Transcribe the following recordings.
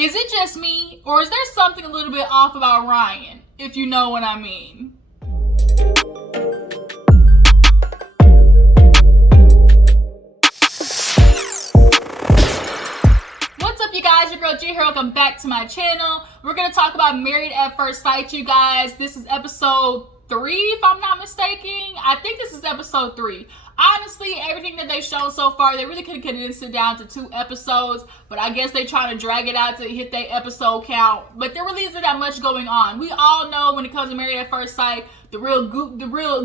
Is it just me, or is there something a little bit off about Ryan, if you know what I mean? What's up, you guys? Your girl G here. Welcome back to my channel. We're going to talk about Married at First Sight, you guys. This is episode 3, if I'm not mistaken. I think this is episode 3. Honestly, everything that they've shown so far, they really could have condensed it down to 2 episodes, but I guess they trying to drag it out to hit their episode count. But there really isn't that much going on. We all know when it comes to Married at First Sight, the real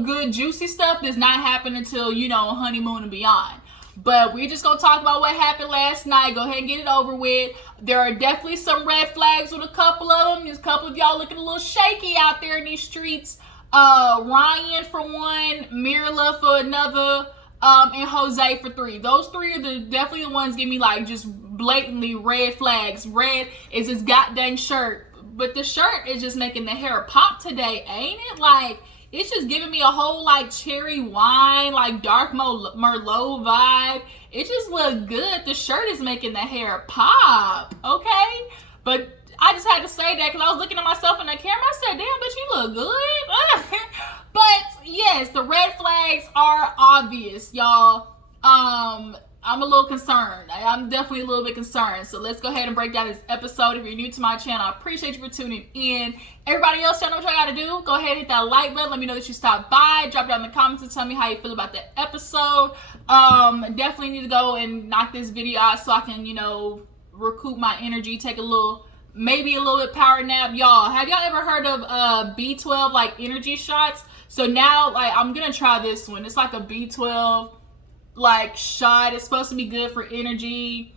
good juicy stuff does not happen until, you know, Honeymoon and beyond. But we're just going to talk about what happened last night. Go ahead and get it over with. There are definitely some red flags with a couple of them. There's a couple of y'all looking a little shaky out there in these streets. Ryan for one, Mirla for another, and Jose for 3. Those 3 are definitely the ones give me like just blatantly red flags. Red is his goddamn shirt. But the shirt is just making the hair pop today, ain't it? Like, it's just giving me a whole like cherry wine, like dark Merlot vibe. It just look good. The shirt is making the hair pop, okay? But I just had to say that because I was looking at myself in the camera. I said, damn, but you look good. But yes, the red flags are obvious, y'all. I'm a little concerned. I'm definitely a little bit concerned. So let's go ahead and break down this episode. If you're new to my channel, I appreciate you for tuning in. Everybody else, y'all know what y'all gotta do. Go ahead and hit that like button. Let me know that you stopped by. Drop down in the comments and tell me how you feel about the episode. Definitely need to go and knock this video out so I can, you know, recoup my energy, take a little, maybe a little bit power nap. Y'all, have y'all ever heard of B12 like energy shots? So now, like, I'm gonna try this one. It's like a B12 like shot. It's supposed to be good for energy.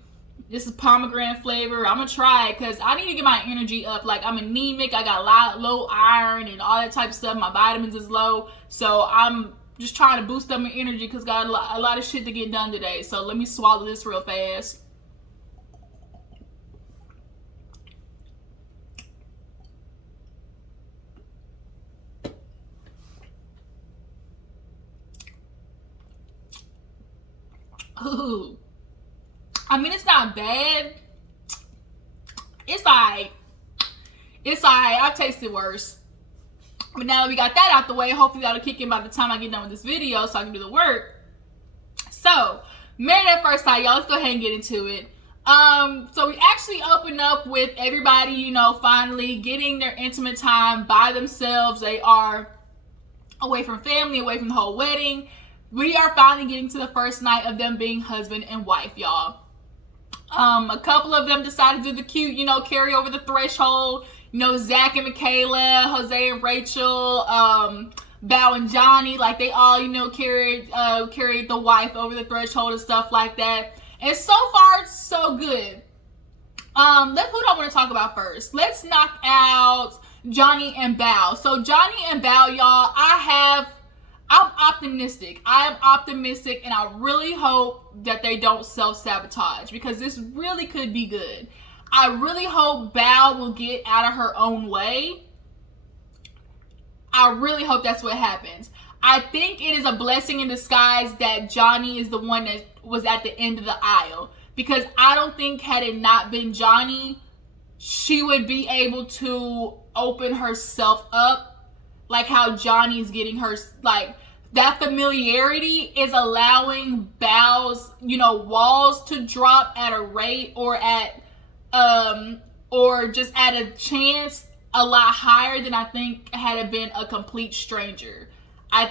This is pomegranate flavor. I'm gonna try it because I need to get my energy up. Like, I'm anemic. I got low iron and all that type of stuff. My vitamins is low, so I'm just trying to boost up my energy because got a lot of shit to get done today. So let me swallow this real fast. Ooh. I mean, it's not bad. It's alright. It's alright. I've tasted worse. But now that we got that out the way, hopefully that'll kick in by the time I get done with this video so I can do the work. So, Married at First Sight, y'all. Let's go ahead and get into it. So we actually open up with everybody, you know, finally getting their intimate time by themselves. They are away from family, away from the whole wedding. We are finally getting to the first night of them being husband and wife, y'all. A couple of them decided to do the cute, you know, carry over the threshold. You know, Zach and Michaela, Jose and Rachel, Bao and Johnny, like they all, you know, carried the wife over the threshold and stuff like that. And so far, so good. Who do I want to talk about first? Let's knock out Johnny and Bao. So Johnny and Bao, y'all, I'm optimistic. I am optimistic, and I really hope that they don't self-sabotage because this really could be good. I really hope Bao will get out of her own way. I really hope that's what happens. I think it is a blessing in disguise that Johnny is the one that was at the end of the aisle, because I don't think had it not been Johnny, she would be able to open herself up like how Johnny's getting her. Like, that familiarity is allowing Bao's, you know, walls to drop at a rate or just at a chance a lot higher than I think had it been a complete stranger. I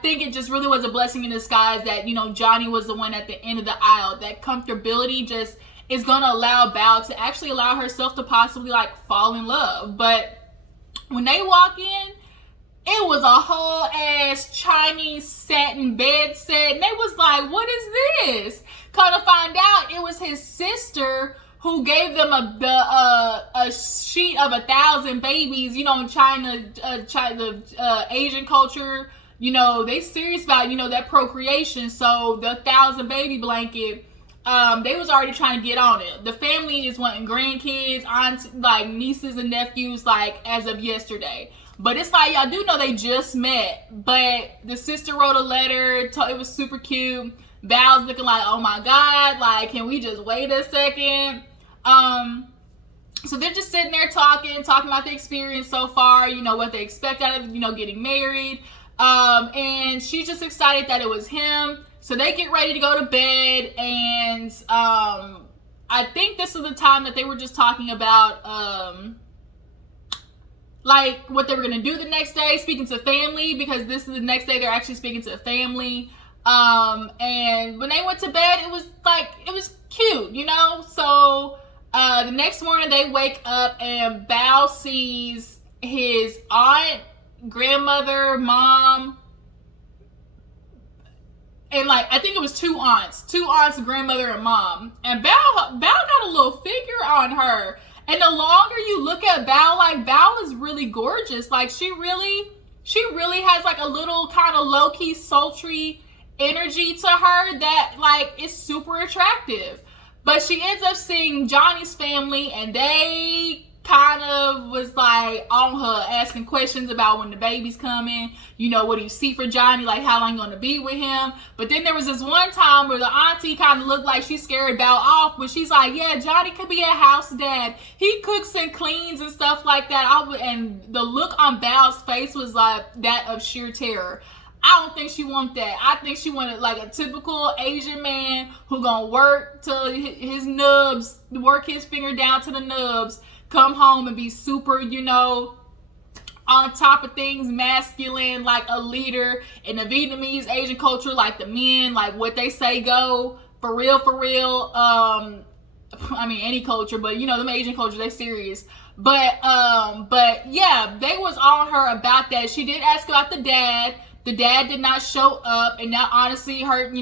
think it just really was a blessing in disguise that, you know, Johnny was the one at the end of the aisle. That comfortability just is going to allow Bao to actually allow herself to possibly like fall in love. But when they walk in, it was a whole ass Chinese satin bed set. And they was like, what is this? Come to find out, it was his sister who gave them a sheet of 1,000 babies. You know, in China, Asian culture, you know, they serious about, you know, that procreation. So the 1,000 baby blanket, they was already trying to get on it. The family is wanting grandkids, aunts, like nieces and nephews, like as of yesterday. But it's like, y'all do know they just met. But the sister wrote a letter. It was super cute. Bao's looking like, oh my God, like, can we just wait a second? So they're just sitting there talking about the experience so far, what they expect out of, getting married. And she's just excited that it was him. So they get ready to go to bed, and I think this is the time that they were just talking about like what they were gonna do the next day, speaking to family, because this is the next day they're actually speaking to family. And when they went to bed, it was cute, So the next morning they wake up and Bao sees his aunt, grandmother, mom, and I think it was two aunts, grandmother and mom. And Bao got a little figure on her. And the longer you look at Bao, Bao is really gorgeous. She really has a little kind of low-key sultry energy to her that is super attractive. But she ends up seeing Johnny's family, and they kind of was on her, asking questions about when the baby's coming, what do you see for Johnny, how long you gonna be with him. But then there was this one time where the auntie kind of looked like she scared Bao off, but she's like, yeah, Johnny could be a house dad, he cooks and cleans and stuff like that. And the look on Bao's face was that of sheer terror. I don't think she wanted that. I think she wanted a typical Asian man who gonna work till his nubs, work his finger down to the nubs, come home and be super, on top of things, masculine, a leader. In the Vietnamese Asian culture, the men, what they say go, for real. I mean, any culture, but them Asian culture, they serious. But yeah, they was on her about that. She did ask about the dad. The dad did not show up, and that honestly hurt,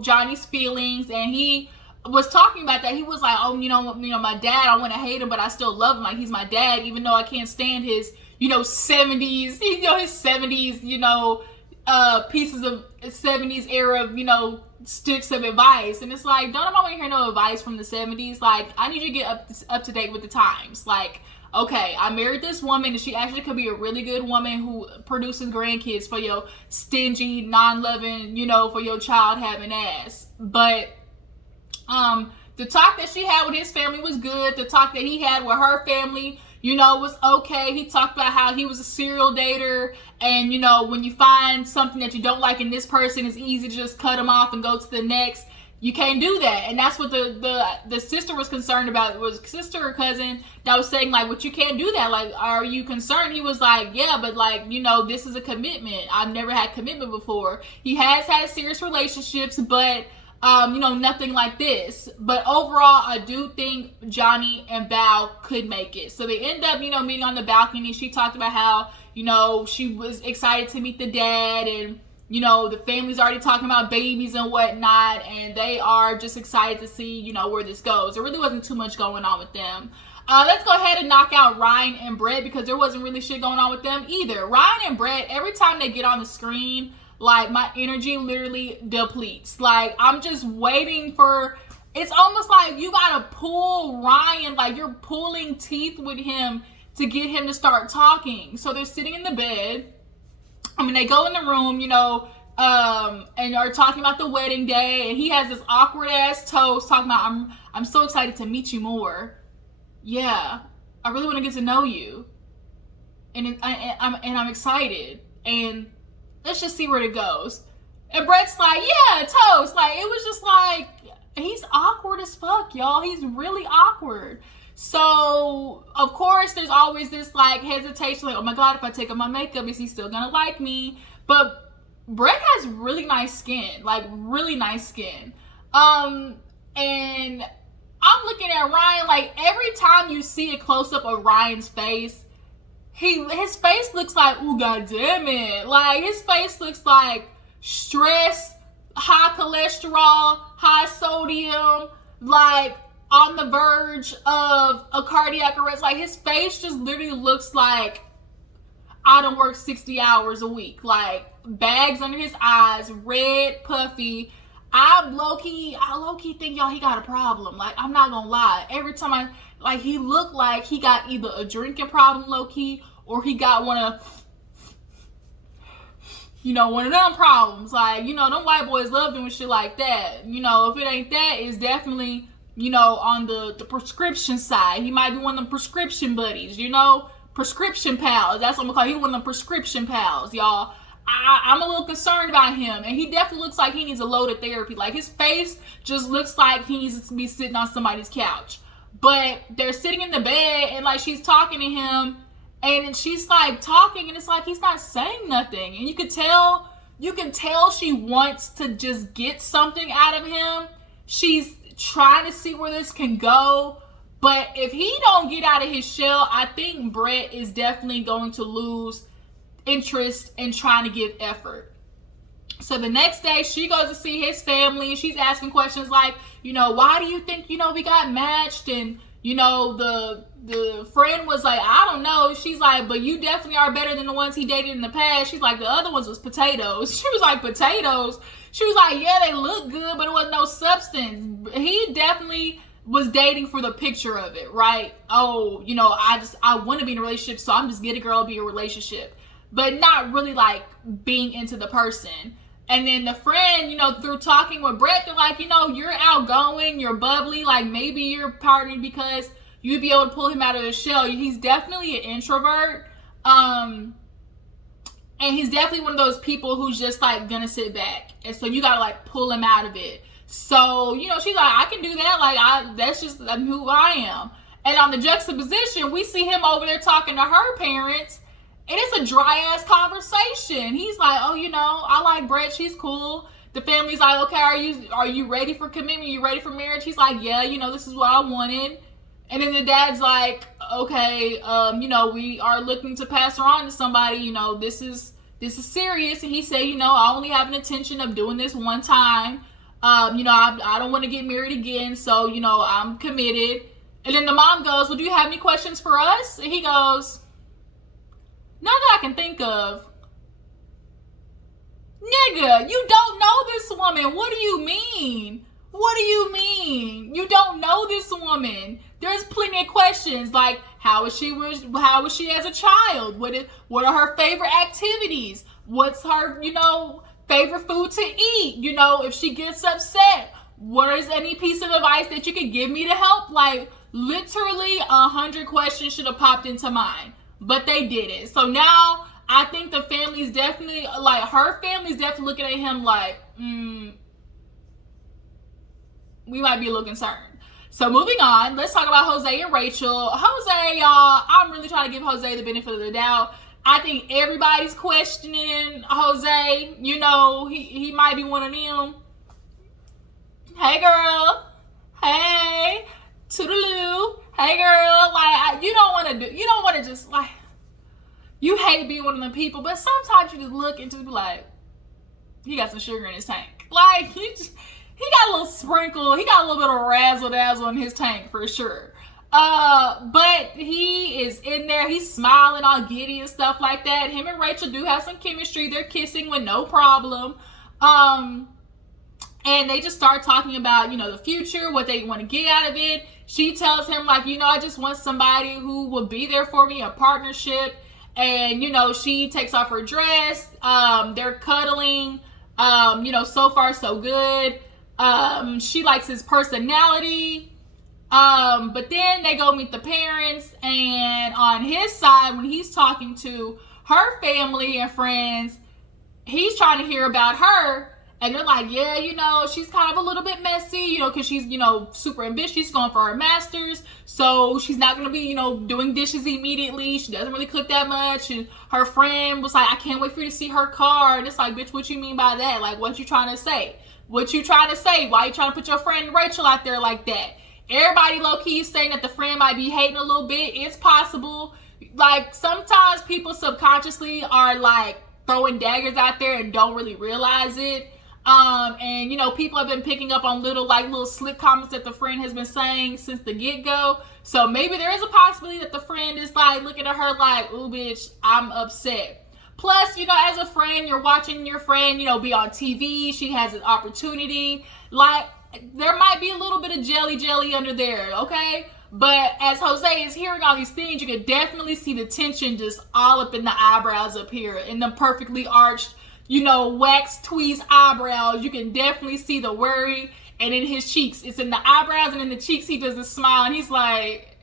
Johnny's feelings. And he was talking about that. He was like, oh, my dad, I want to hate him, but I still love him. He's my dad, even though I can't stand his, 70s, his 70s, pieces of 70s era, sticks of advice. And it's don't nobody want to hear no advice from the 70s. I need you to get up to date with the times. Okay, I married this woman, and she actually could be a really good woman who produces grandkids for your stingy, non-loving, for your child having ass. But the talk that she had with his family was good. The talk that he had with her family, was okay. He talked about how he was a serial dater, and when you find something that you don't like in this person, it's easy to just cut them off and go to the next. You can't do that. And that's what the sister was concerned about. It was sister or cousin that was saying, what, you can't do that. Are you concerned? He was like, yeah, but this is a commitment. I've never had commitment before. He has had serious relationships, but nothing like this. But overall, I do think Johnny and Bao could make it. So they end up, meeting on the balcony. She talked about how, she was excited to meet the dad, and the family's already talking about babies and whatnot, and they are just excited to see, where this goes. There really wasn't too much going on with them. Let's go ahead and knock out Ryan and Brett, because there wasn't really shit going on with them either. Ryan and Brett, every time they get on the screen, my energy literally depletes. I'm just waiting for, it's almost you gotta pull Ryan, you're pulling teeth with him to get him to start talking. So they're sitting in the bed. They go in the room, and are talking about the wedding day, and he has this awkward ass toast talking about, I'm so excited to meet you more. Yeah, I really want to get to know you, and I'm excited, and let's just see where it goes. And Brett's yeah, toast. It was just he's awkward as fuck, y'all. He's really awkward. So, of course, there's always this, hesitation, oh my God, if I take off my makeup, is he still gonna like me? But Brett has really nice skin, really nice skin. And I'm looking at Ryan, every time you see a close-up of Ryan's face, his face looks ooh, God damn it. His face looks stress, high cholesterol, high sodium, on the verge of a cardiac arrest. His face just literally looks I don't work 60 hours a week. Bags under his eyes, red, puffy. I low-key think, y'all, he got a problem. I'm not gonna lie. Every time he looked like he got either a drinking problem, low-key, or he got one of them problems. Them white boys love doing shit like that. If it ain't that, it's definitely, on the prescription side. He might be one of them prescription buddies, prescription pals. That's what I'm gonna call him. He's one of them prescription pals, y'all. I'm a little concerned about him, and he definitely looks like he needs a load of therapy. Like, his face just looks like he needs to be sitting on somebody's couch. But they're sitting in the bed, and like, she's talking to him, and she's like talking, and it's like he's not saying nothing, and you can tell she wants to just get something out of him. She's trying to see where this can go, but if he don't get out of his shell, I think Brett is definitely going to lose interest in trying to give effort. So the next day, she goes to see his family, and she's asking questions like, why do you think, we got matched? And, the friend was like, I don't know. She's like, but you definitely are better than the ones he dated in the past. She's like, the other ones was potatoes. She was like, potatoes? She was like, yeah, they look good, but it was no substance. He definitely was dating for the picture of it, right? Oh, I want to be in a relationship, so I'm just get a girl, be a relationship. But not really like being into the person. And then the friend, through talking with Brett, they're like, you're outgoing, you're bubbly, like maybe you're partnered because you'd be able to pull him out of his shell. He's definitely an introvert. And he's definitely one of those people who's just like gonna sit back. And so you gotta like pull him out of it. So, she's like, I can do that. Like, that's just who I am. And on the juxtaposition, we see him over there talking to her parents. And it's a dry ass conversation. He's like, oh, I like Brett. She's cool. The family's like, okay, are you ready for commitment? Are you ready for marriage? He's like, yeah, this is what I wanted. And then the dad's like, okay, we are looking to pass her on to somebody. This is serious. And he said, I only have an intention of doing this one time. I don't want to get married again. So, I'm committed. And then the mom goes, well, do you have any questions for us? And he goes, none that I can think of. Nigga, you don't know this woman. What do you mean? What do you mean? You don't know this woman. There's plenty of questions like, how was she as a child? What are her favorite activities? What's her, favorite food to eat? If she gets upset, what is any piece of advice that you could give me to help? Like, literally 100 questions should have popped into mind. But they didn't. So now I think the family's definitely, like, her family's definitely looking at him like, we might be a little concerned. So moving on, let's talk about Jose and Rachel. Jose, y'all, I'm really trying to give Jose the benefit of the doubt. I think everybody's questioning Jose. He might be one of them. Hey, girl. Hey. Toodaloo. Hey, girl. Like, you don't want to just, like, you hate being one of them people, but sometimes you just look and just be like, he got some sugar in his tank. Like, he got a little sprinkle. He got a little bit of razzle-dazzle in his tank for sure. But he is in there. He's smiling all giddy and stuff like that. Him and Rachel do have some chemistry. They're kissing with no problem. And they just start talking about, the future, what they want to get out of it. She tells him, like, I just want somebody who will be there for me, a partnership. And, she takes off her dress. They're cuddling. So far, so good. She likes his personality. But then they go meet the parents. And on his side, when he's talking to her family and friends, he's trying to hear about her. And they're like, yeah, she's kind of a little bit messy, because she's, super ambitious. She's going for her master's. So she's not going to be, doing dishes immediately. She doesn't really cook that much. And her friend was like, I can't wait for you to see her car. And it's like, bitch, what you mean by that? Like, what you trying to say? What you trying to say? Why you trying to put your friend Rachel out there like that? Everybody low-key is saying that the friend might be hating a little bit. It's possible. Like, sometimes people subconsciously are, like, throwing daggers out there and don't really realize it. And people have been picking up on little slick comments that the friend has been saying since the get-go. So maybe there is a possibility that the friend is like looking at her like, ooh, bitch, I'm upset. Plus, as a friend, you're watching your friend, be on TV. She has an opportunity. Like, there might be a little bit of jelly under there, okay? But as Jose is hearing all these things, you can definitely see the tension just all up in the eyebrows up here, in the perfectly arched, wax tweeze eyebrows. You can definitely see the worry and in his cheeks, it's in the eyebrows and in the cheeks, he does a smile, and he's like,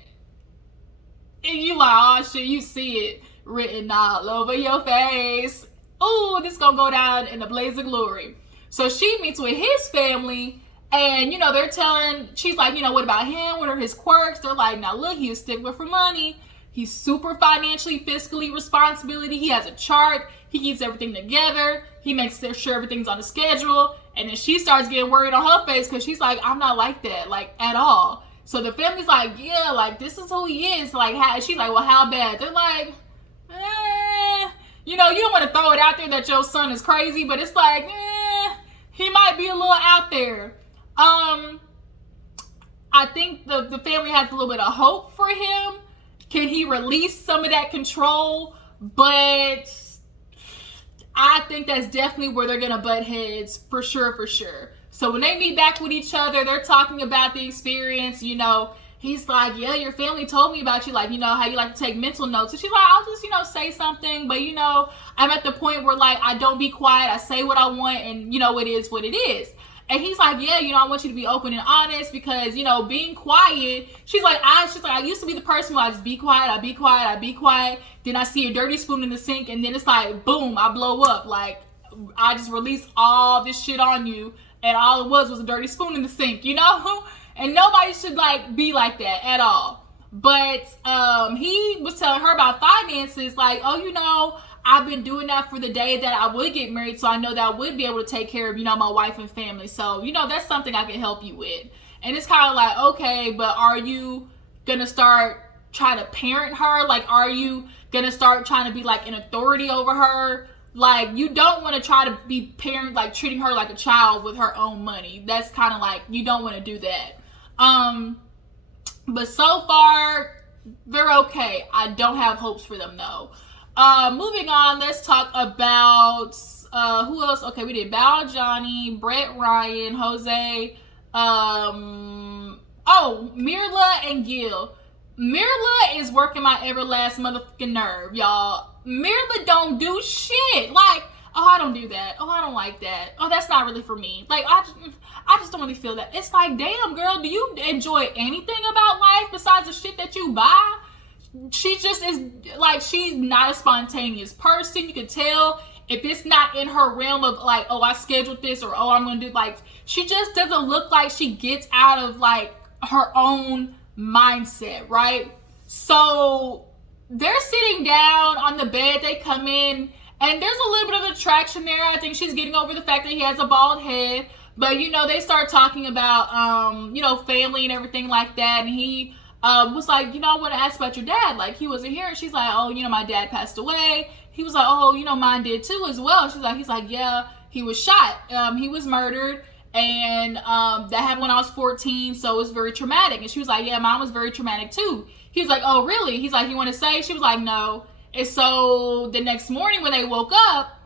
and you like, oh shit, you see it written all over your face. Oh, this gonna go down in a blaze of glory. So she meets with his family, and you know, they're telling, she's like, you know, what about him? What are his quirks? They're like, now look, he's a stickler for money. He's super financially, fiscally responsibility. He has a chart. He keeps everything together. He makes sure everything's on the schedule. And then she starts getting worried on her face because she's like, I'm not like that, like, at all. So the family's like, yeah, like, this is who he is. Like, how? She's like, well, how bad? They're like, you know, you don't want to throw it out there that your son is crazy, but it's like, he might be a little out there. I think the family has a little bit of hope for him. Can he release some of that control? But I think that's definitely where they're gonna butt heads, for sure. So when they meet back with each other, they're talking about the experience. You know, he's like, yeah, your family told me about you, like, you know, how you like to take mental notes. And she's like, I'll just, you know, say something. But, you know, I'm at the point where, like, I don't be quiet. I say what I want, and, you know, it is what it is. And he's like, yeah, you know, I want you to be open and honest because, you know, being quiet, she's like, I used to be the person where I just be quiet, I be quiet. Then I see a dirty spoon in the sink, and then it's like, boom, I blow up. Like, I just release all this shit on you, and all it was a dirty spoon in the sink, you know? And nobody should, like, be like that at all. But he was telling her about finances, like, oh, you know, I've been doing that for the day that I would get married, so I know that I would be able to take care of, you know, my wife and family. So, you know, that's something I can help you with. And it's kind of like, okay, but are you going to start trying to parent her? Like, are you going to start trying to be, like, an authority over her? Like, you don't want to try to be parent, like, treating her like a child with her own money. That's kind of like, you don't want to do that. But so far, they're okay. I don't have hopes for them, though. Moving on, let's talk about who else? Okay, we did Bao Johnny, Brett Ryan, Jose, Mirla and Gil. Mirla is working my everlast motherfucking nerve, y'all. Mirla don't do shit. Like, oh, I don't do that. Oh, I don't like that. Oh, that's not really for me. Like, I just don't really feel that. It's like, damn, girl, do you enjoy anything about life besides the shit that you buy? She just is, like, she's not a spontaneous person. You can tell if it's not in her realm of, like, oh, I scheduled this, or, oh, I'm going to do, like, she just doesn't look like she gets out of, like, her own mindset, right? So they're sitting down on the bed. They come in, and there's a little bit of attraction there. I think she's getting over the fact that he has a bald head. But, you know, they start talking about, you know, family and everything like that. And he was like, you know, I want to ask about your dad. Like, he wasn't here. And she's like, oh, you know, my dad passed away. He was like, oh, you know, mine did too as well. He's like, yeah, he was shot. He was murdered. And that happened when I was 14. So it was very traumatic. And she was like, yeah, mine was very traumatic too. He was like, oh, really? He's like, you want to say? She was like, no. And so the next morning when they woke up,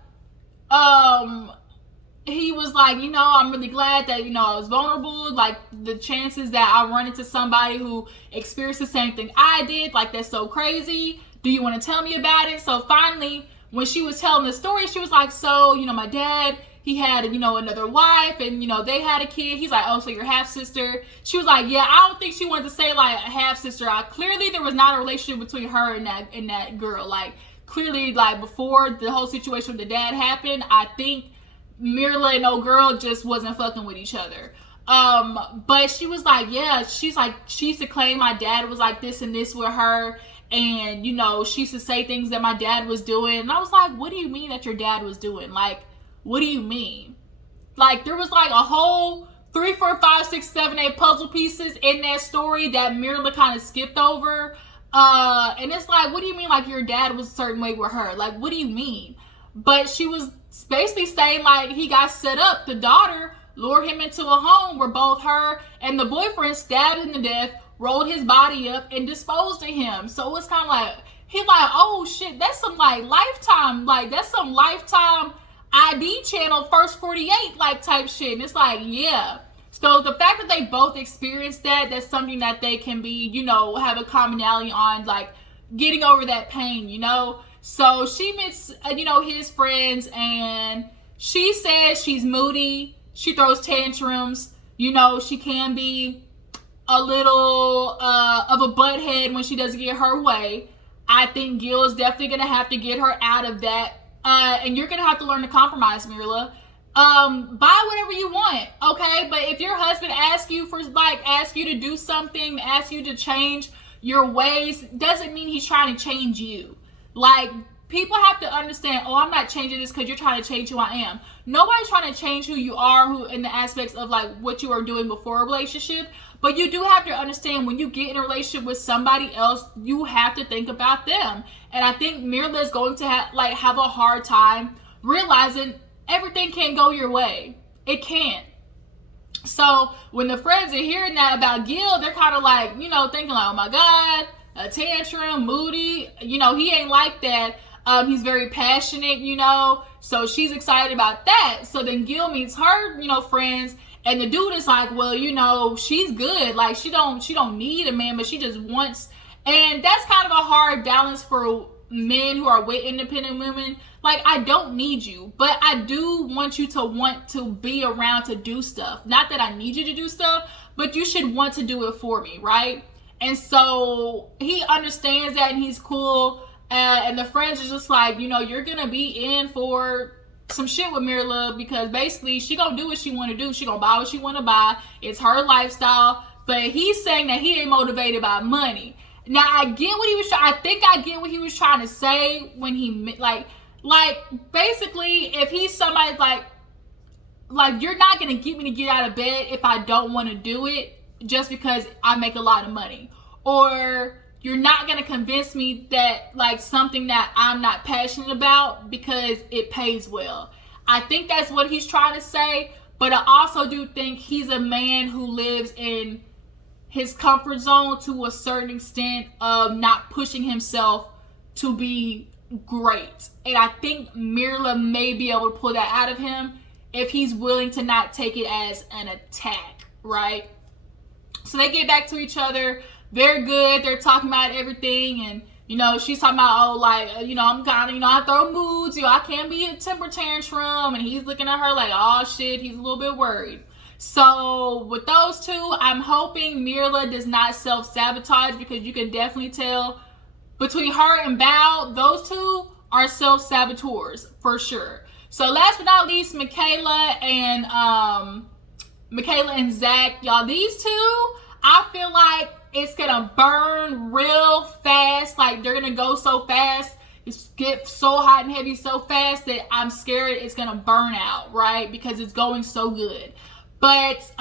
he was like, you know, I'm really glad that, you know, I was vulnerable. Like, the chances that I run into somebody who experienced the same thing I did, like, that's so crazy. Do you want to tell me about it? So finally, when she was telling the story, she was like, so, you know, my dad, he had, you know, another wife, and, you know, they had a kid. He's like, oh, so your half-sister? She was like, yeah, I don't think she wanted to say, like, a half-sister. Clearly, there was not a relationship between her and that girl. Like, clearly, like, before the whole situation with the dad happened, I think Mirla and old girl just wasn't fucking with each other. But she was like, yeah, she's like, she used to claim my dad was like this and this with her. And, you know, she used to say things that my dad was doing. And I was like, what do you mean that your dad was doing? Like, what do you mean? Like, there was like a whole 3, 4, 5, 6, 7, 8 puzzle pieces in that story that Mirla kind of skipped over. And it's like, what do you mean like your dad was a certain way with her? Like, what do you mean? But she was basically saying like he got set up. The daughter lured him into a home where both her and the boyfriend stabbed him to death, rolled his body up, and disposed of him. So it's kind of like, he like, oh shit, that's some like Lifetime, like that's some Lifetime ID channel first 48 like type shit. And it's like, yeah. So the fact that they both experienced that, that's something that they can be, you know, have a commonality on, like getting over that pain, you know. So she meets, you know, his friends, and she says she's moody. She throws tantrums. You know, she can be a little of a butthead when she doesn't get her way. I think Gil is definitely going to have to get her out of that. And you're going to have to learn to compromise, Mirla. Buy whatever you want, okay? But if your husband asks you to do something, asks you to change your ways, doesn't mean he's trying to change you. Like, people have to understand, oh, I'm not changing this because you're trying to change who I am. Nobody's trying to change who you are, who in the aspects of like what you are doing before a relationship. But you do have to understand, when you get in a relationship with somebody else, you have to think about them. And I think Mirla is going to have a hard time realizing everything can't go your way. It can't. So when the friends are hearing that about Gil, they're kind of like, you know, thinking like, oh my God, a tantrum, moody. You know, he ain't like that. He's very passionate, you know. So she's excited about that. So then Gil meets her, you know, friends. And the dude is like, well, you know, she's good. Like, she don't need a man, but she just wants. And that's kind of a hard balance for men who are with independent women. Like, I don't need you, but I do want you to want to be around to do stuff. Not that I need you to do stuff, but you should want to do it for me, right? And so he understands that, and he's cool. And the friends are just like, you know, you're gonna be in for some shit with Mirla, because basically she gonna do what she want to do. She gonna buy what she want to buy. It's her lifestyle. But he's saying that he ain't motivated by money. Now I get what he was trying. I think I get what he was trying to say when he like basically, if he's somebody like you're not gonna get me to get out of bed if I don't want to do it just because I make a lot of money, or you're not going to convince me that like something that I'm not passionate about because it pays well. I think that's what he's trying to say, but I also do think he's a man who lives in his comfort zone to a certain extent of not pushing himself to be great. And I think Mirla may be able to pull that out of him if he's willing to not take it as an attack, right? So they get back to each other. They're good. They're talking about everything. And, you know, she's talking about, oh, like, you know, I'm kind of, you know, I throw moods. You know, I can't be a temper tantrum. And he's looking at her like, oh, shit, he's a little bit worried. So with those two, I'm hoping Mirla does not self-sabotage, because you can definitely tell between her and Bao, those two are self-saboteurs for sure. So last but not least, Michaela and Zach. Y'all, these two, I feel like it's gonna burn real fast. Like, they're gonna go so fast, it's get so hot and heavy so fast that I'm scared it's gonna burn out, right? Because it's going so good. But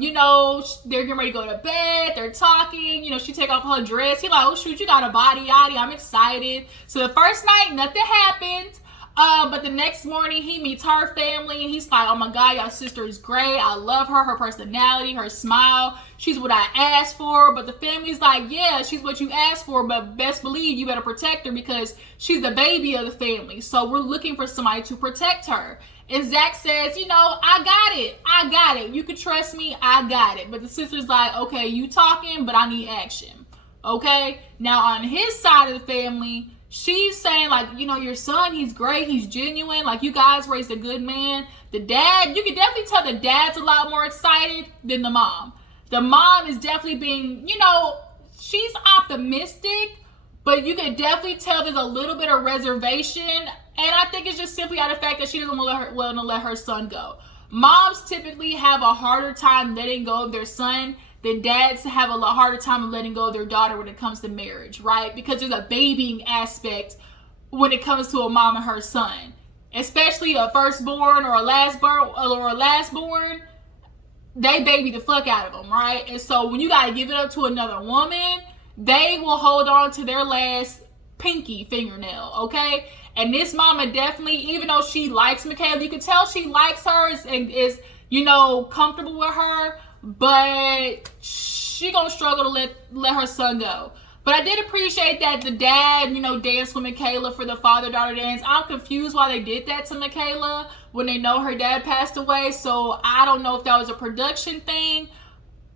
you know, they're getting ready to go to bed. They're talking. You know, she take off her dress. He's like, oh shoot, you got a body, yaddy. I'm excited. So the first night, nothing happened. But the next morning, he meets her family, and he's like, oh my God, your sister is great. I love her, her personality, her smile. She's what I asked for. But the family's like, yeah, she's what you asked for, but best believe you better protect her because she's the baby of the family. So we're looking for somebody to protect her. And Zach says, you know, I got it. You can trust me, I got it. But the sister's like, okay, you talking, but I need action. Okay? Now, on his side of the family, she's saying, like, you know, your son, he's great, he's genuine, like, you guys raised a good man. The dad, you can definitely tell the dad's a lot more excited than the mom. The mom is definitely being, you know, she's optimistic, but you can definitely tell there's a little bit of reservation. And I think it's just simply out of the fact that she doesn't want to let her son go. Moms typically have a harder time letting go of their son than dads have a lot harder time of letting go of their daughter when it comes to marriage, right? Because there's a babying aspect when it comes to a mom and her son, especially a firstborn or a lastborn. They baby the fuck out of them, right? And so when you got to give it up to another woman, they will hold on to their last pinky fingernail, okay? And this mama definitely, even though she likes Michaela, you can tell she likes her and is, you know, comfortable with her, but she gonna struggle to let her son go. But I did appreciate that the dad, you know, danced with Michaela for the father-daughter dance. I'm confused why they did that to Michaela when they know her dad passed away. So I don't know if that was a production thing.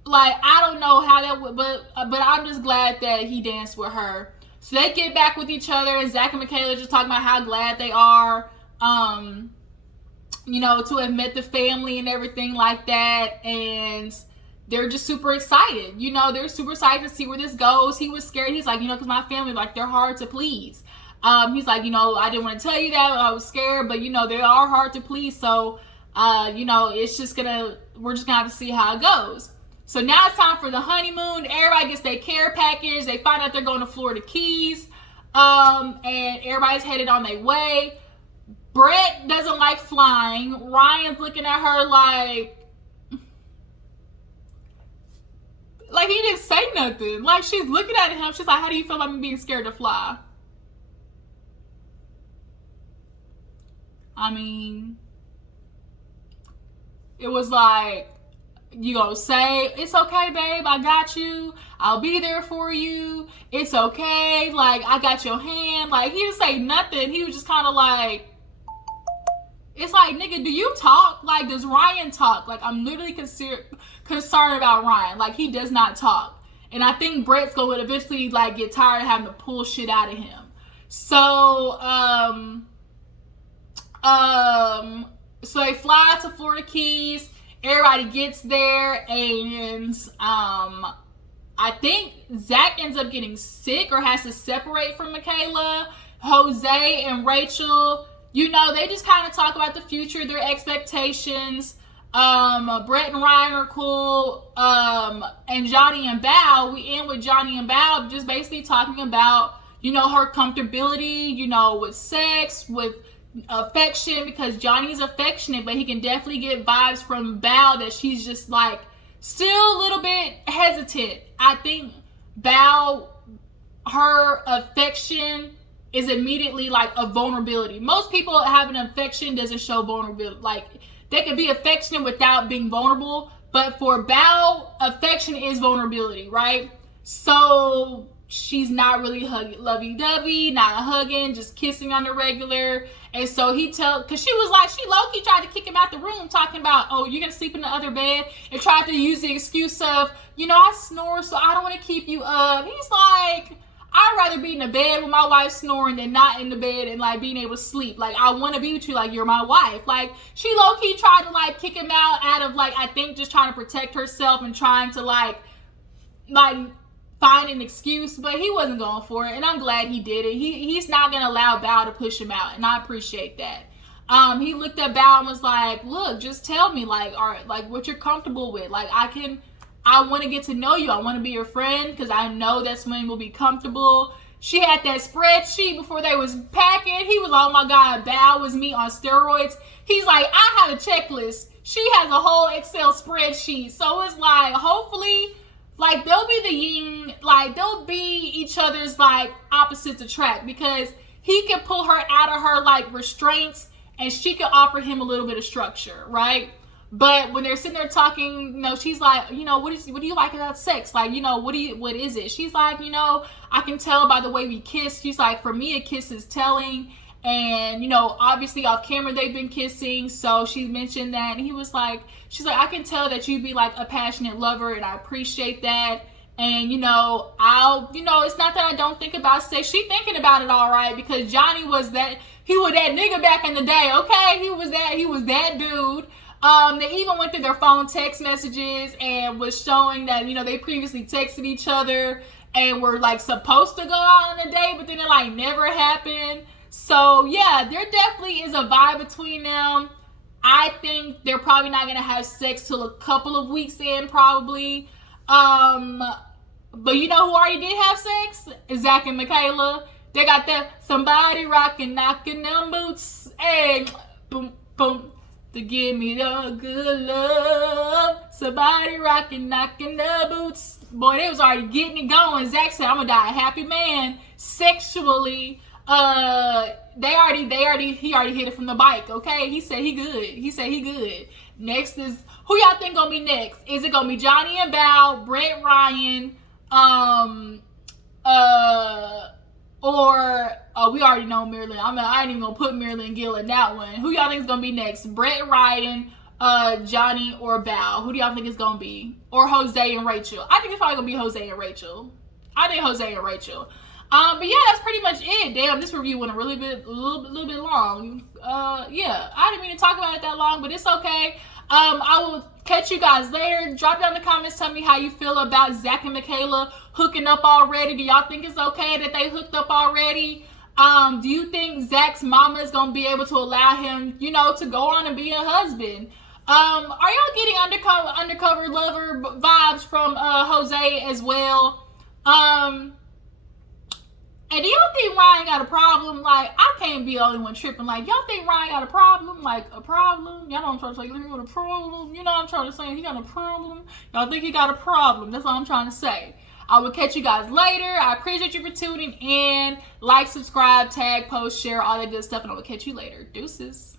Like, I don't know how that would, but I'm just glad that he danced with her. So they get back with each other, and Zach and Michaela just talking about how glad they are. to have met the family and everything like that. And they're just super excited. They're super excited to see where this goes. He was scared. He's like, because my family, like, they're hard to please. He's like, I didn't want to tell you that. I was scared, but, they are hard to please. So, we're just going to have to see how it goes. So now it's time for the honeymoon. Everybody gets their care package. They find out they're going to Florida Keys. And everybody's headed on their way. Brett doesn't like flying. Ryan's looking at her like he didn't say nothing. Like, she's looking at him. She's like, how do you feel about me being scared to fly? I mean, it was like, you gonna say, it's okay, babe, I got you. I'll be there for you. It's okay. Like, I got your hand. Like, he didn't say nothing. He was just kind of like, it's like, nigga, do you talk? Like, does Ryan talk? Like, I'm literally concerned about Ryan. Like, he does not talk. And I think Brett's going to eventually, like, get tired of having to pull shit out of him. So, so they fly to Florida Keys. Everybody gets there. And, I think Zach ends up getting sick or has to separate from Michaela. Jose and Rachel, they just kind of talk about the future, their expectations. Brett and Ryan are cool. And Johnny and Bao, we end with Johnny and Bao just basically talking about, her comfortability, with sex, with affection, because Johnny's affectionate, but he can definitely get vibes from Bao that she's just like still a little bit hesitant. I think Bao, her affection is immediately like a vulnerability. Most people having an affection doesn't show vulnerability. Like, they can be affectionate without being vulnerable, but for Bao, affection is vulnerability, right? So she's not really lovey-dovey, not hugging, just kissing on the regular. And so because she was like, she low-key tried to kick him out the room, talking about, oh, you're gonna sleep in the other bed, and tried to use the excuse of, I snore, so I don't want to keep you up. He's like, I'd rather be in the bed with my wife snoring than not in the bed and, like, being able to sleep. Like, I want to be with you, like, you're my wife. Like, she low-key tried to, like, kick him out of, like, I think just trying to protect herself and trying to, like find an excuse, but he wasn't going for it, and I'm glad he did it. He's not going to allow Bao to push him out, and I appreciate that. He looked at Bao and was like, look, just tell me, like, all right, like, what you're comfortable with. Like, I want to get to know you. I want to be your friend, because I know that's when we'll be comfortable. She had that spreadsheet before they was packing. He was, oh my God, Bao was me on steroids. He's like, I have a checklist. She has a whole Excel spreadsheet. So it's like, hopefully, like, they'll be the yin, like, they'll be each other's, like, opposites attract, because he can pull her out of her, like, restraints, and she can offer him a little bit of structure, right? But when they're sitting there talking, she's like, what do you like about sex? Like, what is it? She's like, I can tell by the way we kiss. She's like, for me, a kiss is telling. And, obviously off camera, they've been kissing. So she mentioned that. And he was like, she's like, I can tell that you'd be like a passionate lover, and I appreciate that. And, it's not that I don't think about sex. She thinking about it all right, because Johnny he was that nigga back in the day. Okay. He was that dude. They even went through their phone text messages and was showing that, they previously texted each other and were, like, supposed to go out on a date, but then it, like, never happened. So, yeah, there definitely is a vibe between them. I think they're probably not going to have sex till a couple of weeks in, probably. But you know who already did have sex? Zach and Michaela. They got that somebody rocking, knocking them boots. Hey, boom, boom. To give me the good love. Somebody rocking, knocking the boots. Boy, they was already getting it going. Zach said, I'm going to die a happy man. Sexually. He already hit it from the bike, okay? He said he good. Next is, who y'all think gonna be next? Is it gonna be Johnny and Bao, Brett, Ryan, or we already know Marilyn. I ain't even gonna put Marilyn Gill in that one. Who y'all think is gonna be next? Brett, Ryan, Johnny, or Bao? Who do y'all think it's gonna be? Or Jose and Rachel? I think it's probably gonna be Jose and Rachel. But yeah, that's pretty much it. Damn, this review went a little bit long. Yeah, I didn't mean to talk about it that long, but it's okay. I will catch you guys later. Drop down in the comments, tell me how you feel about Zach and Michaela hooking up already. Do y'all think it's okay that they hooked up already? Do you think Zach's mama is gonna be able to allow him, you know, to go on and be a husband? Are y'all getting undercover lover vibes from Jose as well? And do y'all think Ryan got a problem? Like, I can't be the only one tripping. Like, y'all think Ryan got a problem? Like, a problem? Y'all know what I'm trying to say? He got a problem? You know what I'm trying to say? He got a problem? Y'all think he got a problem? That's what I'm trying to say. I will catch you guys later. I appreciate you for tuning in. Like, subscribe, tag, post, share, all that good stuff. And I will catch you later. Deuces.